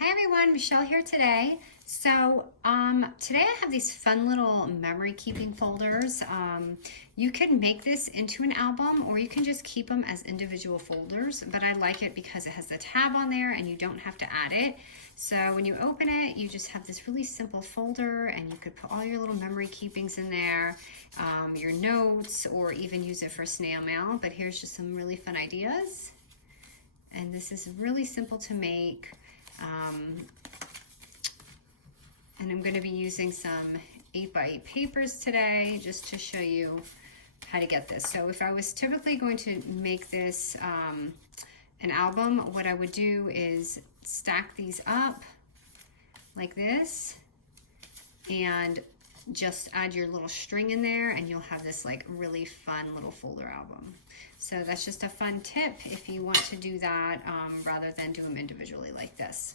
Hi everyone, Michelle here today. Today I have these fun little memory keeping folders. You can make this into an album or you can just keep them as individual folders, but I like it because it has the tab on there and you don't have to add it. So when you open it, you just have this really simple folder and you could put all your little memory keepings in there, your notes, or even use it for snail mail. But here's just some really fun ideas. And this is really simple to make. And I'm going to be using some 8x8 papers today just to show you how to get this. So if I was typically going to make this an album, what I would do is stack these up like this and just add your little string in there and you'll have this like really fun little folder album. So that's just a fun tip if you want to do that rather than do them individually like this.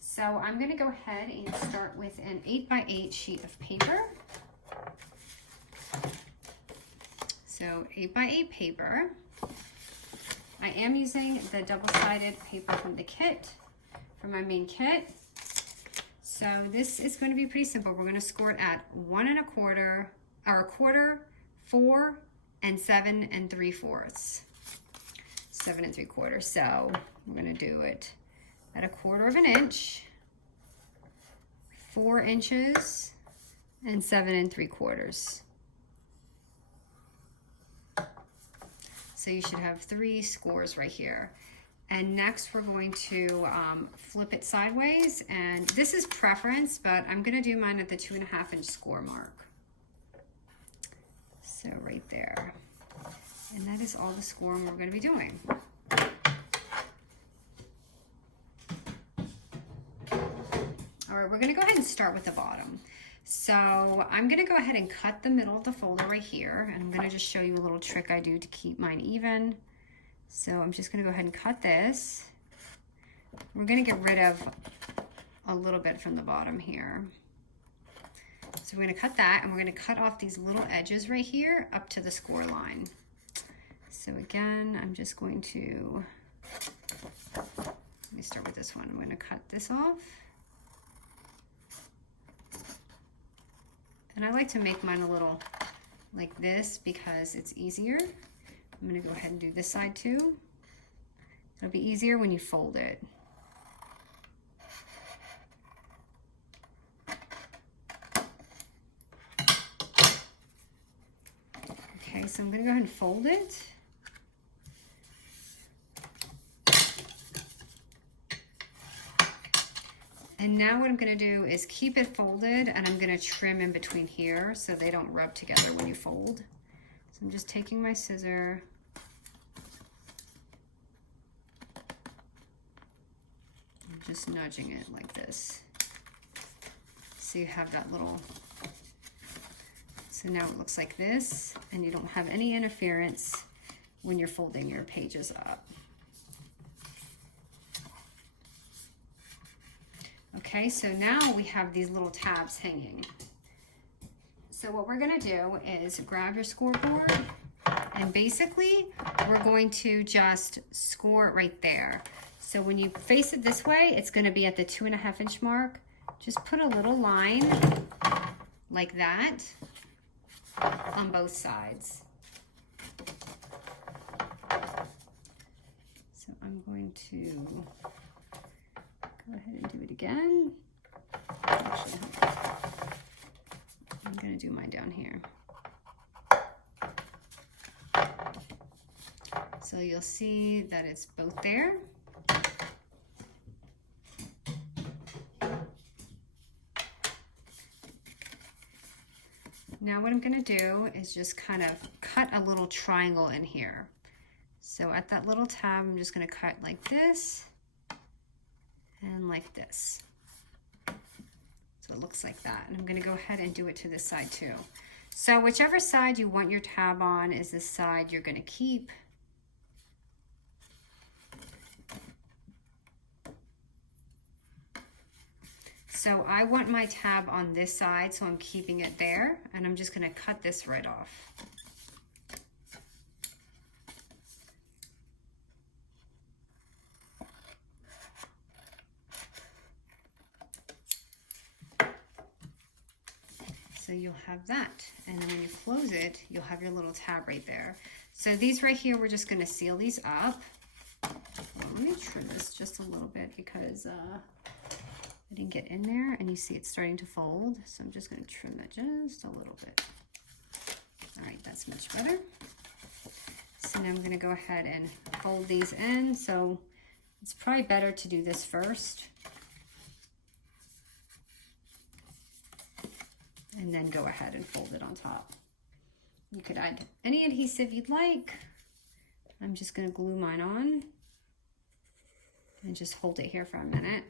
So I'm going to go ahead and start with an 8x8 sheet of paper. So 8x8 paper. I am using the double-sided paper from the kit, from my main kit. So this is going to be pretty simple. We're going to score it at 1 1/4, or 1/4, 4, and 7 3/4. 7 3/4. So we're going to do it at 1/4 inch, 4 inches, and 7 3/4. So you should have 3 scores right here. And next we're going to flip it sideways, and this is preference, but I'm gonna do mine at the 2.5 inch score mark. So right there. And that is all the scoring we're gonna be doing. All right, we're gonna go ahead and start with the bottom. So I'm gonna go ahead and cut the middle of the folder right here, and I'm gonna just show you a little trick I do to keep mine even. So I'm just gonna go ahead and cut this. We're gonna get rid of a little bit from the bottom here. So we're gonna cut that, and we're gonna cut off these little edges right here up to the score line. So again, I'm just going to, let me start with this one. I'm gonna cut this off. And I like to make mine a little like this because it's easier. I'm gonna go ahead and do this side too. It'll be easier when you fold it. Okay, so I'm gonna go ahead and fold it. And now what I'm gonna do is keep it folded, and I'm gonna trim in between here so they don't rub together when you fold. So I'm just taking my scissor. I'm just nudging it like this. So you have that little, so now it looks like this, and you don't have any interference when you're folding your pages up. Okay, so now we have these little tabs hanging. So what we're gonna do is grab your scoreboard, and basically we're going to just score it right there. So when you face it this way, it's gonna be at the 2.5 inch mark. Just put a little line like that on both sides. So I'm going to go ahead and do it again. Actually, I'm going to do mine down here. So you'll see that it's both there. Now what I'm going to do is just kind of cut a little triangle in here. So at that little tab, I'm just going to cut like this and like this. So it looks like that. And I'm gonna go ahead and do it to this side too. So whichever side you want your tab on is the side you're gonna keep. So I want my tab on this side, so I'm keeping it there, and I'm just gonna cut this right off. So you'll have that. And then when you close it, you'll have your little tab right there. So these right here, we're just gonna seal these up. Well, let me trim this just a little bit because I didn't get in there, and you see it's starting to fold. So I'm just gonna trim that just a little bit. All right, that's much better. So now I'm gonna go ahead and fold these in. So it's probably better to do this first. And then go ahead and fold it on top. You could add any adhesive you'd like. I'm just gonna glue mine on and just hold it here for a minute.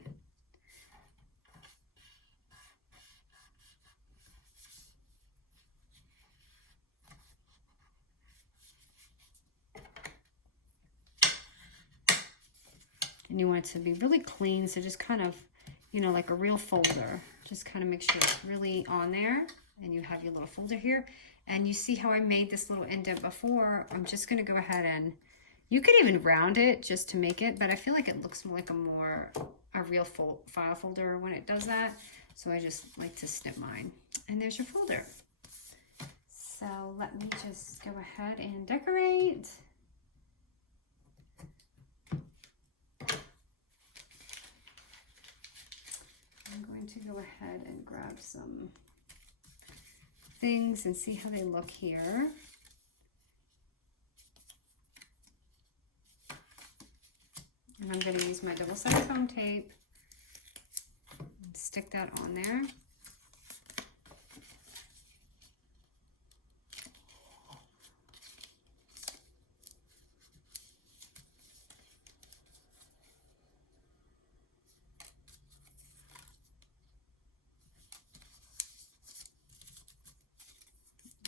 And you want it to be really clean, so just kind of, you know, like a real folder. Just kind of make sure it's really on there, and you have your little folder here. And you see how I made this little indent before? I'm just gonna go ahead and, you could even round it just to make it, but I feel like it looks more like a real file folder when it does that. So I just like to snip mine. And there's your folder. So let me just go ahead and decorate. I'm going to go ahead and grab some things and see how they look here. And I'm going to use my double-sided foam tape and stick that on there.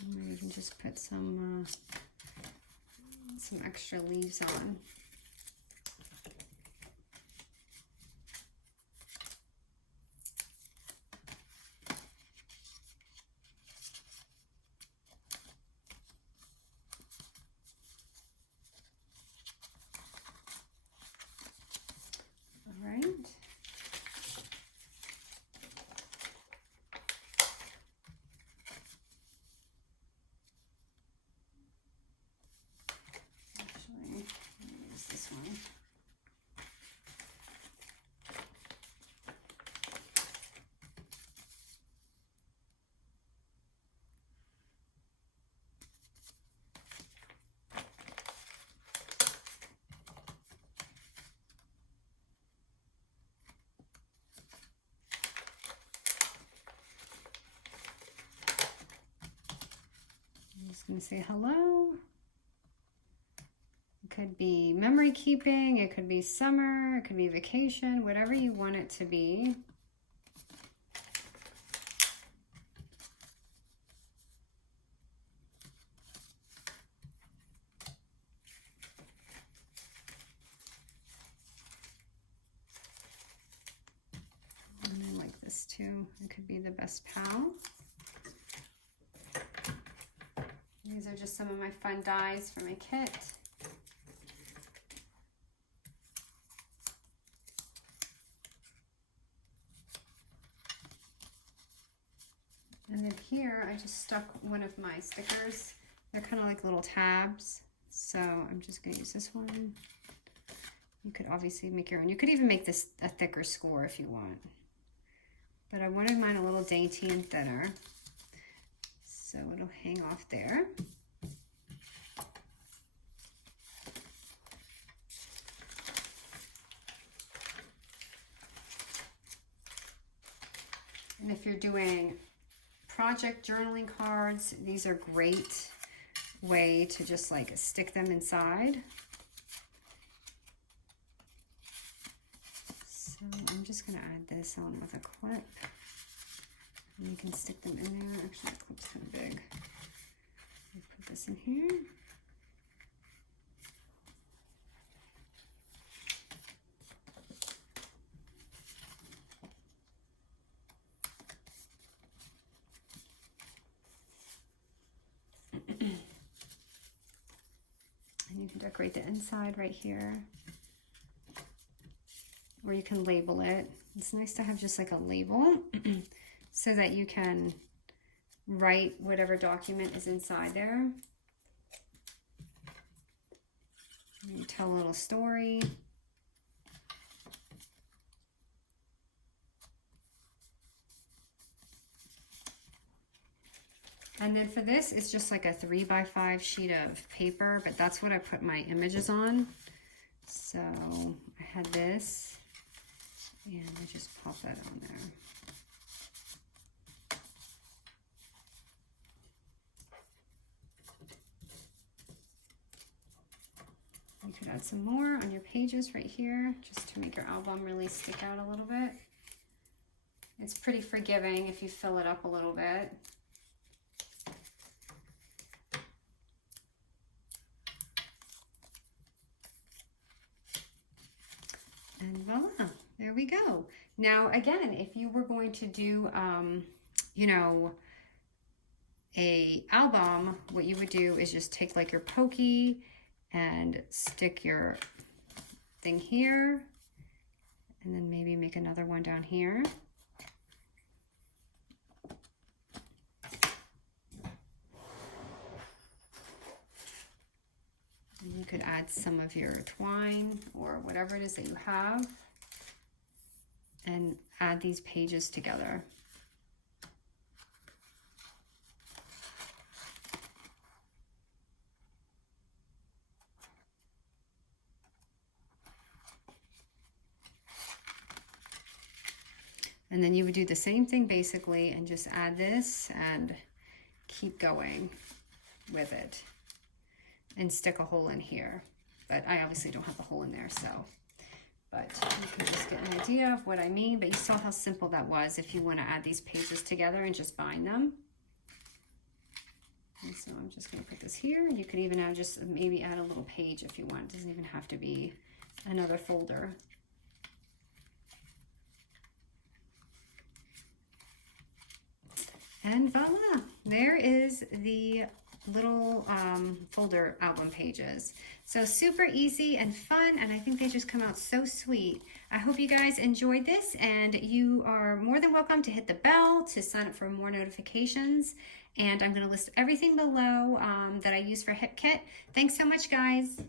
And you can just put some extra leaves on. Just gonna say hello. It could be memory keeping, it could be summer, it could be vacation, whatever you want it to be. And I like this too. It could be the best pal. These are just some of my fun dies for my kit. And then here, I just stuck one of my stickers. They're kind of like little tabs. So I'm just gonna use this one. You could obviously make your own. You could even make this a thicker score if you want. But I wanted mine a little dainty and thinner. So it'll hang off there. And if you're doing project journaling cards, these are great way to just like stick them inside. So I'm just gonna add this on with a clip. And you can stick them in there. Actually, the clip's kind of big. I'll put this in here. And you can decorate the inside right here. Or you can label it. It's nice to have just like a label so that you can write whatever document is inside there. You tell a little story. And then for this, it's just like a 3x5 sheet of paper, but that's what I put my images on. So I had this, and I just pop that on there. You could add some more on your pages right here, just to make your album really stick out a little bit. It's pretty forgiving if you fill it up a little bit. And voila, there we go. Now, again, if you were going to do, you know, a album, what you would do is just take like your pokey and stick your thing here, and then maybe make another one down here. And you could add some of your twine or whatever it is that you have and add these pages together. And then you would do the same thing basically and just add this and keep going with it. And stick a hole in here, but I obviously don't have the hole in there, so, but you can just get an idea of what I mean. But you saw how simple that was if you want to add these pages together and just bind them. And so I'm just going to put this here. You could even add, just maybe add a little page if you want. It doesn't even have to be another folder. And voila, there is the little folder album pages. So super easy and fun, and I think they just come out so sweet. I hope you guys enjoyed this, and you are more than welcome to hit the bell to sign up for more notifications. And I'm going to list everything below that I use for HipKit. Thanks so much, guys.